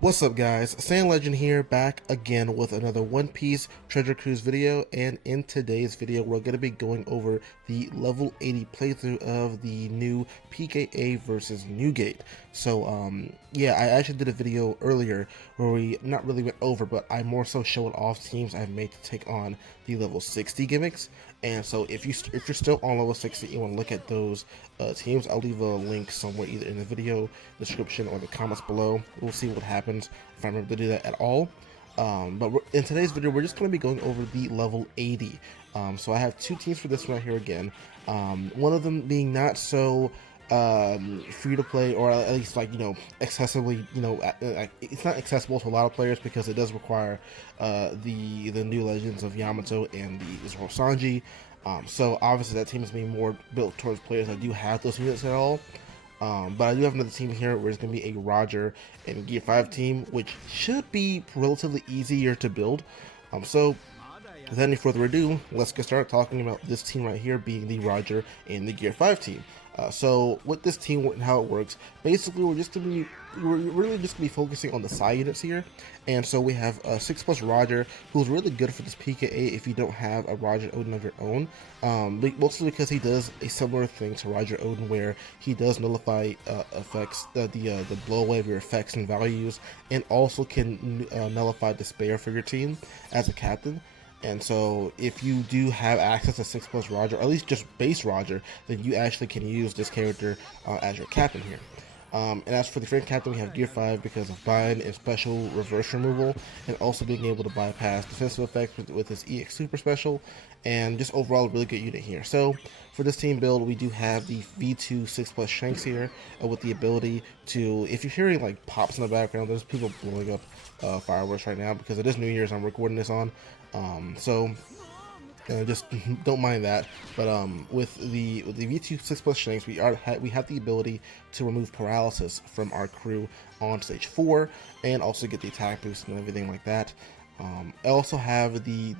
What's up guys, Sand Legend here, back again with another One Piece Treasure Cruise video, and in today's video we're going to be going over the level 80 playthrough of the new PKA versus Newgate. So yeah, I actually did a video earlier where we not really went over, but I more so showed off teams I've made to take on the level 60 gimmicks. And so if you're still on level 60 and you want to look at those teams, I'll leave a link somewhere either in the video description or the comments below. We'll see what happens if I remember to do that at all. But in today's video, we're just going to be going over the level 80. So I have two teams for this one right here again. One of them being not so free to play, or at least accessibly, it's not accessible to a lot of players because it does require the new legends of Yamato and the Zoro Sanji. So obviously that team is being more built towards players that do have those units at all. But I do have another team here where it's going to be a Roger and Gear 5 team, which should be relatively easier to build. So without any further ado, let's get started talking about this team right here being the Roger and the Gear 5 team. So with this team and how it works, basically we're really just gonna be focusing on the side units here. And so we have 6+ Roger, who's really good for this PKA if you don't have a Roger Oden of your own. Mostly because he does a similar thing to Roger Oden, where he does nullify effects, the blow away of your effects and values, and also can nullify despair for your team as a captain. And so if you do have access to 6+ Roger, or at least just base Roger, then you actually can use this character as your captain here. And as for the friend captain, we have Gear 5 because of bind and special reverse removal, and also being able to bypass defensive effects with his EX super special, and just overall a really good unit here. So for this team build, we do have the V2 6+ Shanks here with the ability to, if you're hearing like pops in the background, there's people blowing up fireworks right now because it is New Year's I'm recording this on. So just don't mind that. But with the V2 6+ Shanks, we have the ability to remove paralysis from our crew on stage 4, and also get the attack boost and everything like that. I also have the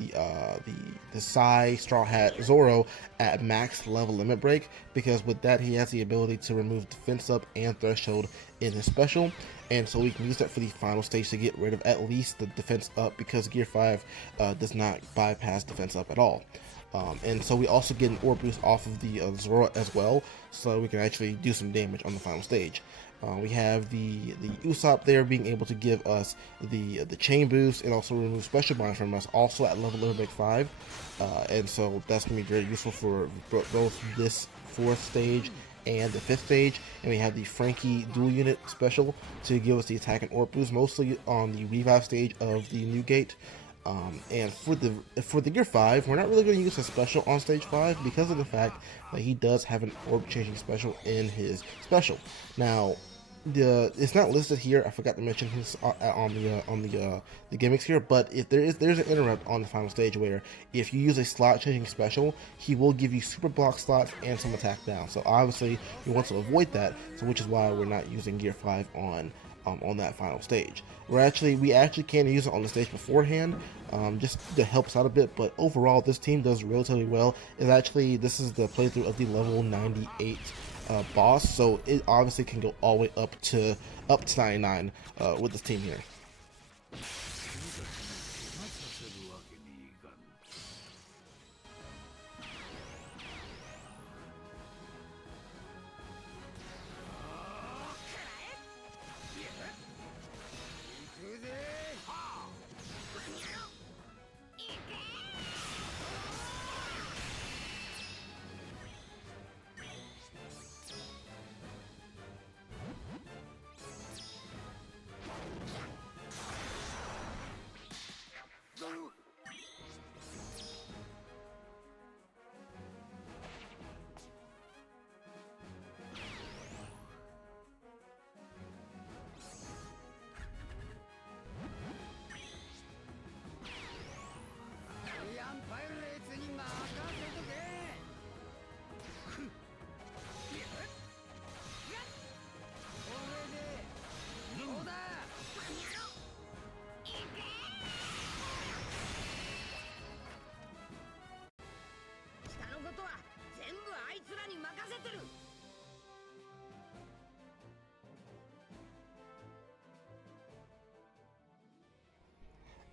Psy Straw Hat Zoro at max level limit break, because with that he has the ability to remove defense up and threshold in his special, and so we can use that for the final stage to get rid of at least the defense up, because Gear 5 does not bypass defense up at all. And so we also get an orb boost off of the Zoro as well, so we can actually do some damage on the final stage. We have the Usopp there being able to give us the chain boost and also remove special bind from us, also at level limit 5, and so that's going to be very useful for both this 4th stage and the 5th stage. And we have the Frankie dual unit special to give us the attack and orb boost, mostly on the revive stage of the Newgate. And for the Gear 5, we're not really going to use a special on stage 5 because of the fact that he does have an orb changing special in his special. Now, it's not listed here. I forgot to mention his on the gimmicks here, but if there's an interrupt on the final stage where if you use a slot changing special, he will give you super block slots and some attack down. So obviously you want to avoid that, so which is why we're not using Gear 5 on that final stage. We actually can use it on the stage beforehand, just to help us out a bit. But overall, this team does relatively well. This is the playthrough of the level 98 boss, so it obviously can go all the way up to 99 with this team here.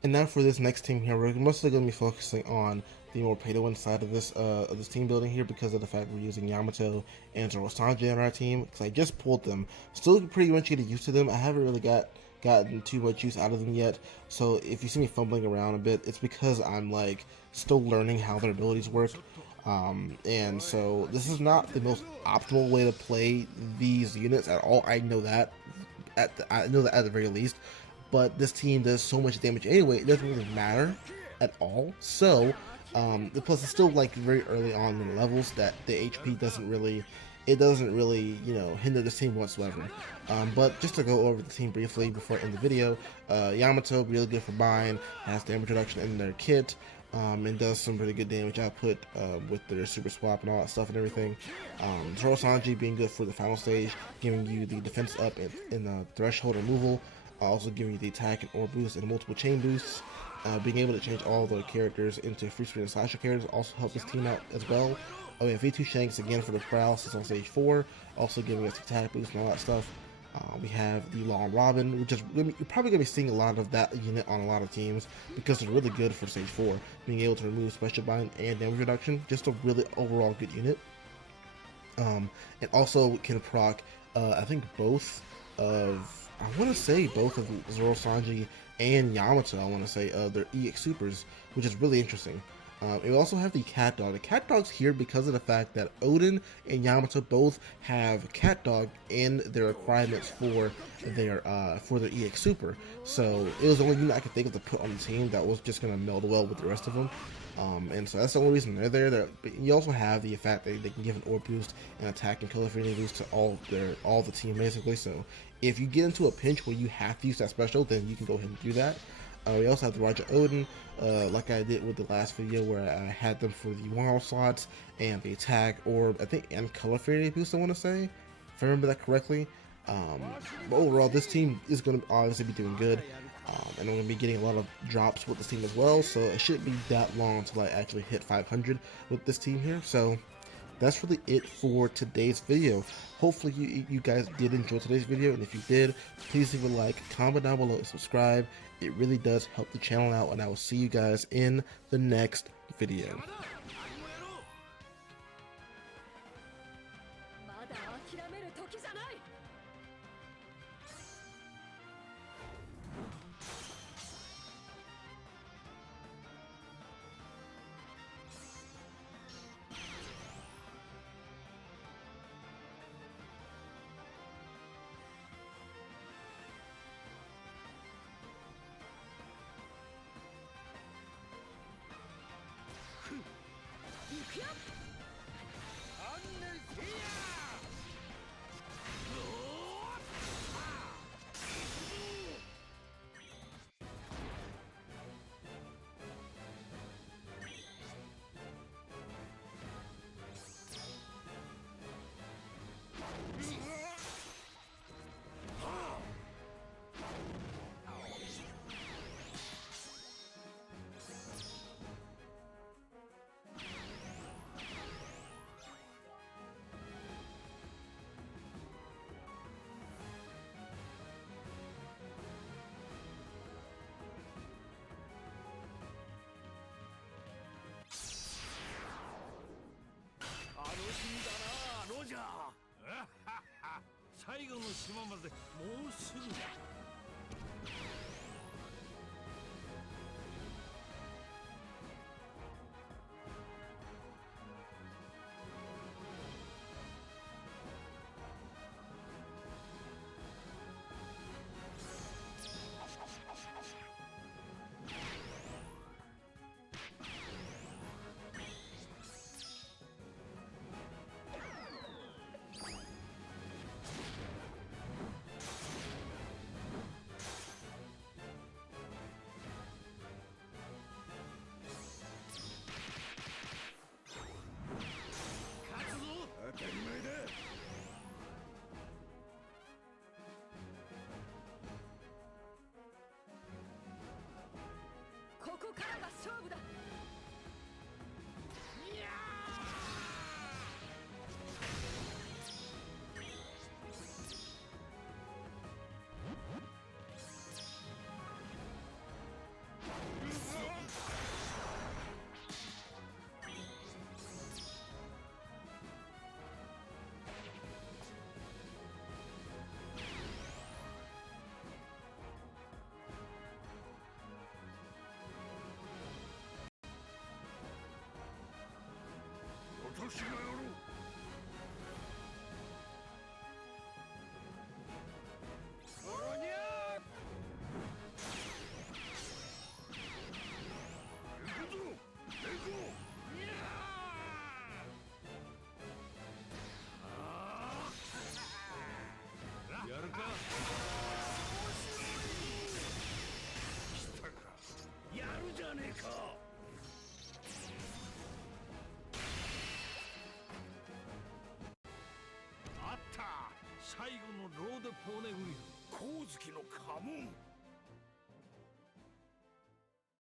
And now for this next team here, we're mostly going to be focusing on the more pay-to-win side of this team building here, because of the fact we're using Yamato and Zoro Sanji on our team. Because I just pulled them, still pretty much getting used to them. I haven't really gotten too much use out of them yet. So if you see me fumbling around a bit, it's because I'm like still learning how their abilities work. And so this is not the most optimal way to play these units at all. I know that I know that at the very least. But this team does so much damage anyway, it doesn't really matter at all. So, plus it's still like very early on in the levels that the HP doesn't really, you know, hinder this team whatsoever. But just to go over the team briefly before I end the video, Yamato, really good for buying, has damage reduction in their kit, and does some pretty good damage output with their super swap and all that stuff and everything. Zoro Sanji being good for the final stage, giving you the defense up in the threshold removal, also giving you the attack and ore boost and multiple chain boosts. Being able to change all the characters into free sprint and slasher characters also helps this team out as well. Oh yeah, V2 Shanks again for the paralysis on stage 4, also giving us attack boost and all that stuff. We have the Long Robin, which is you're probably going to be seeing a lot of that unit on a lot of teams because they're really good for stage 4, being able to remove special bind and damage reduction. Just a really overall good unit. And also can proc, I think both of, I want to say both of Zoro Sanji and Yamato, I want to say, their EX supers, which is really interesting. We also have the Cat Dog. The Cat Dog's here because of the fact that Oden and Yamato both have Cat Dog in their requirements for their EX super. So it was the only unit I could think of to put on the team that was just going to meld well with the rest of them. And so that's the only reason they're there. But you also have the fact that they can give an ore boost and attack and color freedom boost to all the team basically. So if you get into a pinch where you have to use that special, then you can go ahead and do that. We also have the Roger Oden, like I did with the last video where I had them for the one-off slots and the attack, or I think and color freedom boost, I want to say, if I remember that correctly. But overall, this team is going to obviously be doing good. And I'm going to be getting a lot of drops with this team as well, so it shouldn't be that long until I actually hit 500 with this team here. So that's really it for today's video. Hopefully you guys did enjoy today's video, and if you did, please leave a like, comment down below, and subscribe. It really does help the channel out, and I will see you guys in the next video.じゃあ最後の島までもうすぐだ。しがやろう。おにゃー。行くぞ。行こう。にゃー。やるか。来たか。やるじゃねえか。あった。最後のローデポーネグリル光月の家紋。